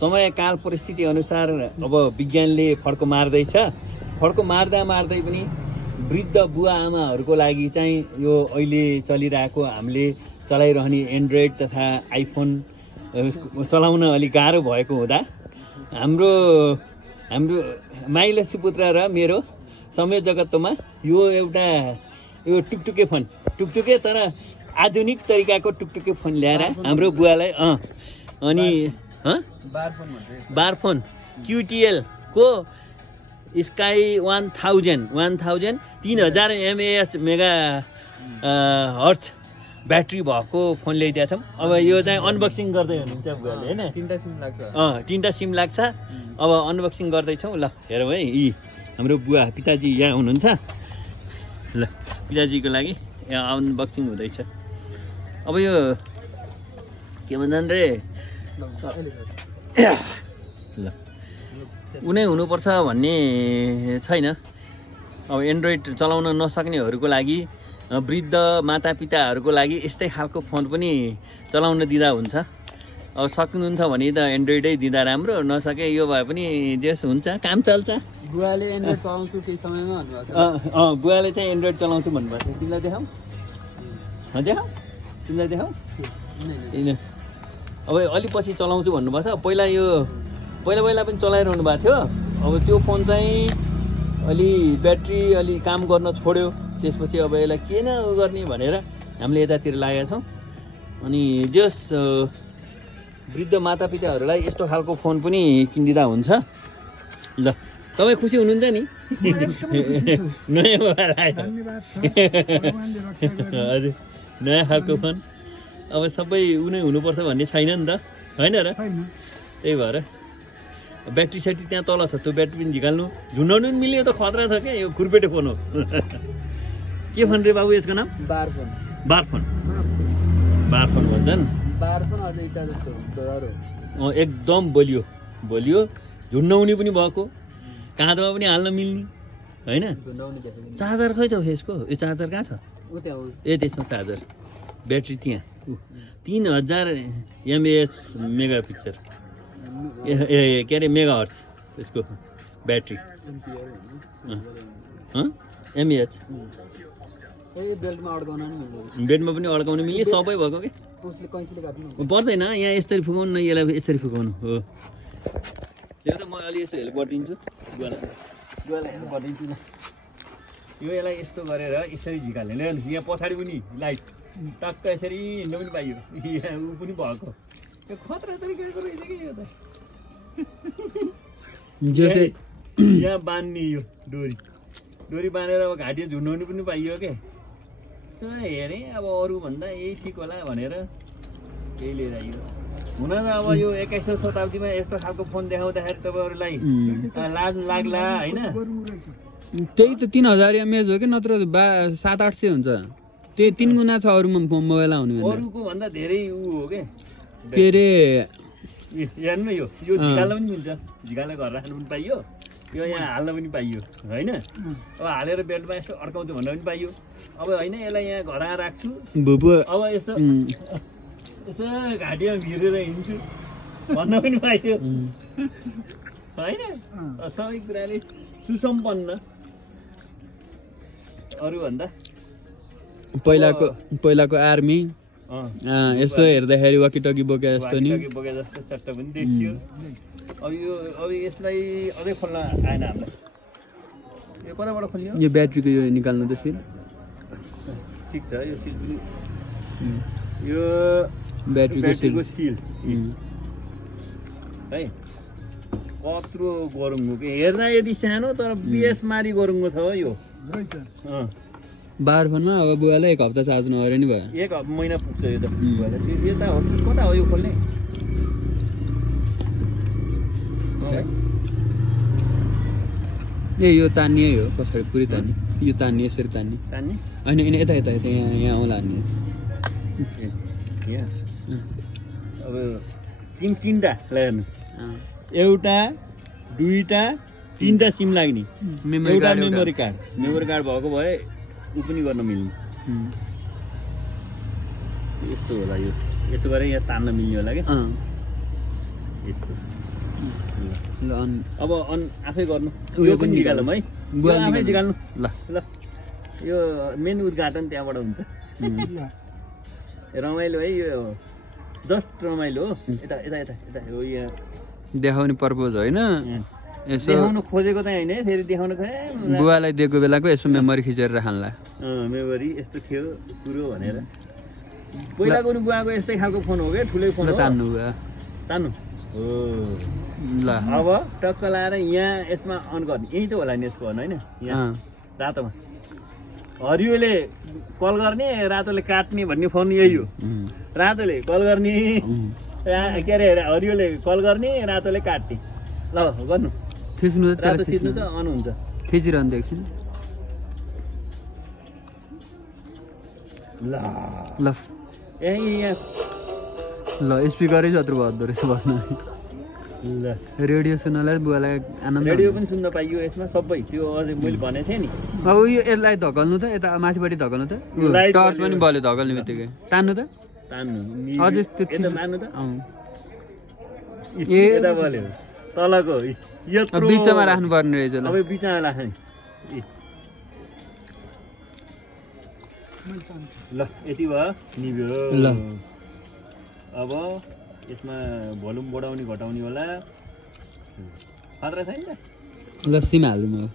समय काल परिस्थिति अनुसार अब विज्ञानले फड्को मार्दैछ। फड्को मार्दा मार्दै पनि वृद्ध बुवा आमाहरूको लागि चाहिँ यो अहिले चलिरहेको हामीले चलाइरहने एन्ड्रोइड तथा आइफोन चलाउन अलिक गाह्रो भएको हुँदा हाम्रो माइला सुपुत्र र मेरो संयोजकत्वमा यो एउटा यो टुकटुके फोन टुकटुके तर आधुनिक तरिकाको टुकटुके फोन ल्याएर हाम्रो बुवालाई अनि बार फोन QTL को sky 1000 3000 mAh mega hertz battery भएको फोन ल्याइदिएका छौँ। अब यो चाहिँ अनबक्सिङ गर्दै हुनुहुन्छ बुवाले हैन? तीनटा सिम लाग्छ। अब अनबक्सिङ गर्दैछौँ। ल हेरौँ है, यी हाम्रो बुवा पिताजी यहाँ हुनुहुन्छ। ल पिताजीको लागि यहाँ अनबक्सिङ हुँदैछ। अब यो के भन्छन् रे, ल उनै हुनुपर्छ भन्ने छैन। अब एन्ड्रोइड चलाउन नसक्नेहरूको लागि, वृद्ध मातापिताहरूको लागि यस्तै खालको फोन पनि चलाउन दिँदा हुन्छ। अब सक्नुहुन्छ भने त एन्ड्रोइडै दिँदा राम्रो, नसके यो भए पनि जेस हुन्छ, काम चल्छ। बुवाले एन्ड्रोइड चलाउँछु केही समयमा भन्नुभएको छ। बुवाले चाहिँ एन्ड्रोइड चलाउँछु भन्नुभएको छ। तिमीलाई देखाऊ, देखाऊ, तिमीलाई देखाऊ। अब अलि पछि चलाउँछु भन्नुभएको छ। पहिला पनि चलाइरहनु भएको थियो। अब त्यो फोन चाहिँ अलि ब्याट्री अलि काम गर्न छोड्यो। त्यसपछि अब यसलाई के न गर्ने भनेर हामीले यतातिर लागेका छौँ। अनि जस वृद्ध मातापिताहरूलाई यस्तो खालको फोन पनि किनिदिँदा हुन्छ। ल तपाईँ खुसी हुनुहुन्छ नि? नयाँ मोबाइल आयो। हजुर, नयाँ खालको फोन। अब सबै उनै हुनुपर्छ भन्ने छैन नि त, होइन र? त्यही भएर ब्याट्री सेट्री त्यहाँ तल छ, त्यो ब्याट्री पनि झिकाल्नु, झुन्डाउनु पनि मिल्यो। त खतरा छ क्या, यो खुर्पेटे फोन हो। के फोन रे बाबु यसको नाम? बार फोन भन्छन्। एकदम बलियो, झुन्डाउने पनि भएको, काँधमा पनि हाल्न मिल्ने, होइन? चार्जर खै त यसको? यो चार्जर कहाँ छ? ए त्यसमा चार्जर, ब्याट्री त्यहाँ 3000 mAh मेगा पिक्चर, के अरे मेगा हर्ट्ज यसको ब्याट्री। mAh बेडमा पनि अड्काउनु मिल्ने, सबै भएको कि पर्दैन। यहाँ यसरी फुकाउनु न, यसलाई यसरी फुकाउनु हो। त्यो त म अलि यसो हेल्प गरिदिन्छु, बुवालाई हेल्प गरिदिन्छु न। यो यसलाई यस्तो गरेर यसरी झिकाल्ने। यहाँ पछाडि पनि लाइट टक्क यसरी हिँड्नु पनि पाइयो। यहाँ ऊ पनि भएको, यो खतरा तरिकाको रहेछ कि यो त। यहाँ बान्ने यो डोरी बाँधेर अब घाँटी झुन्डाउनु पनि पाइयो क्या। यसो हेरेँ अब अरूभन्दा यही ठिक होला भनेर यही लिएर आइयो। हुन त अब यो 21औं शताब्दीमा यस्तो खालको फोन देखाउँदाखेरि तपाईँहरूलाई लाज लाग्ला, होइन? त्यही त 3000 mAh हो कि, नत्र 700-800 हुन्छ। त्यही 3 गुणा छ अरू मोबाइल आउने भन्दा। अरूको भन्दा धेरै ऊ हो के अरे हेर्नु, यो झिकाल्न पनि मिल्छ, झिकाल्न घर राख्नु पनि पाइयो, यो यहाँ हाल्न पनि पाइयो, होइन? अब हालेर बेल्टमा यसो अड्काउँछु भन्न पनि पाइयो। अब होइन, यसलाई यहाँ घर आएर राख्छु, अब यसो घाँटीमा भिरेर हिँड्छु भन्न पनि पाइयो, होइन? सबै कुराले सुसम्पन्न अरूभन्दा। पहिलाको आर्मी यसो हेर्दाखेरि वाकिटकी बोके जस्तो नि, बोके जस्तो सट्ट पनि देखियो। अब यसलाई अझै खोल्न आएन हामीलाई। यो कताबाट खोल्ने हो? यो ब्याट्रीको यो निकाल्नु त सिल। ठिक छ, यो सिल पनि, यो ब्याट्रीको सिल है। कत्रो गरुङ्गो के, हेर्दा यदि सानो तर बेसमारी गरुङ्गो छ हो यो। बार फोनमा अब बुवालाई 1 हप्ता चार्ज नगरे नि भयो। 1 महिना पुग्छ यो त बुवालाई। यता हो, कता हो यो खोल्ने? ए यो तान्ने हो, पछाडि पुरै तान्ने, यो तान्ने, यसरी तान्ने होइन, यता यहाँ आउला हान्ने। अब सिम 3टा हेर्नु, एउटा 2टा 3टा सिम लाग्ने, एउटा मेमोरी कार्ड भएको भए ऊ पनि गर्न मिल्ने। यस्तो होला, यो यस्तो गरेर यहाँ तान्न मिल्ने होला क्या। यस्तो ल अब आफै गर्नु उयो यो पनि पनि निकालौँ है बुवा यो आफै निकाल्नु ल ल यो मेन उद्घाटन त्यहाँबाट हुन्छ रमाइलो है यो जस्ट रमाइलो हो यता यता यता यता हो यहाँ देखाउने पर्पज होइन यसो देखाउनु खोजेको चाहिँ होइन है फेरि देखाउनु बुवालाई दिएको बेलाको यसो मेमोरी खिचेर राख्ला मेमोरी यस्तो थियो कुरो भनेर पहिलाको नि बुवाको यस्तै खालको फोन हो क्या ठुलै फोन हो तान्नु बुवा तान्नु हो ल अब टक्क लाएर यहाँ यसमा अन गर्ने यही त होला नि यसको अन होइन यहाँ रातोमा हरियोले कल गर्ने रातोले काट्ने भन्ने फोन यही हो रातोले कल गर्ने के अरे हरियोले कल गर्ने रातोले काट्ने ल गर्नु थिच्नु रातो थिच्नु त अन हुन्छ थिचिरहनु एकछिन ल ल यही यहाँ ल स्पिकरै जत्रो भदो रहेछ बस्नु ल रेडियो सुन्नलाई बुवालाई आनन्द रेडियो पनि सुन्न पाइयो यसमा सबै त्यो अझै मैले भनेको थिएँ नि अब यो यसलाई धकल्नु त यता माथिपट्टि धकल्नु त टर्च पनि बल्यो धकल्ने बित्तिकै तान्नु त तान्नु अझै त्यो यता मान्नु त ए यता बल्यो तलको यत्रो बिचमा राख्नु पर्ने रहेछ ल अब बिचमा राख्ने ल यति भयो निभ्यो ल अब यसमा भोल्युम बढाउने घटाउने होला खतरा छैन ल सिम हाल्नु म